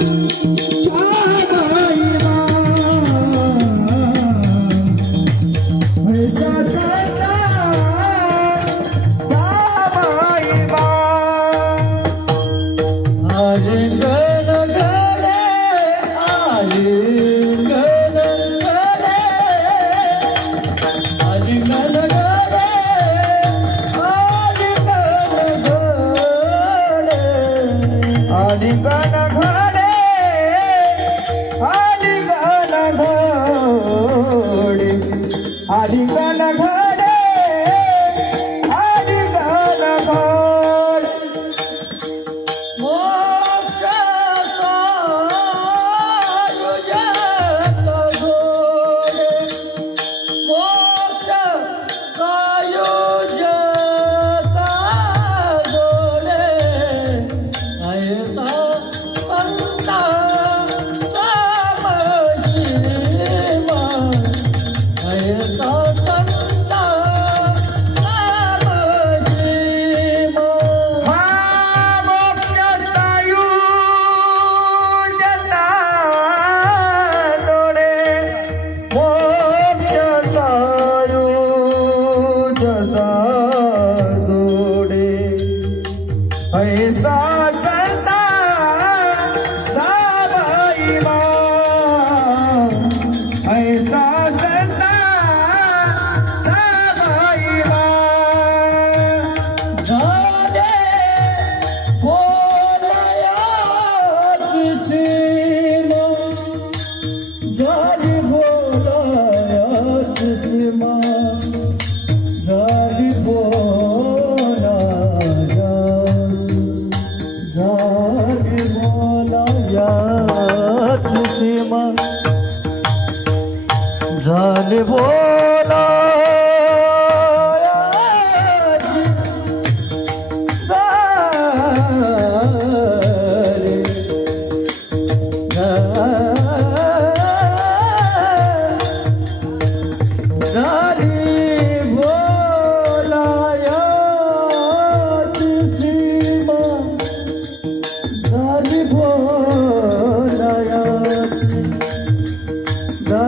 Música I'm gonna go. किसीमा झाली बो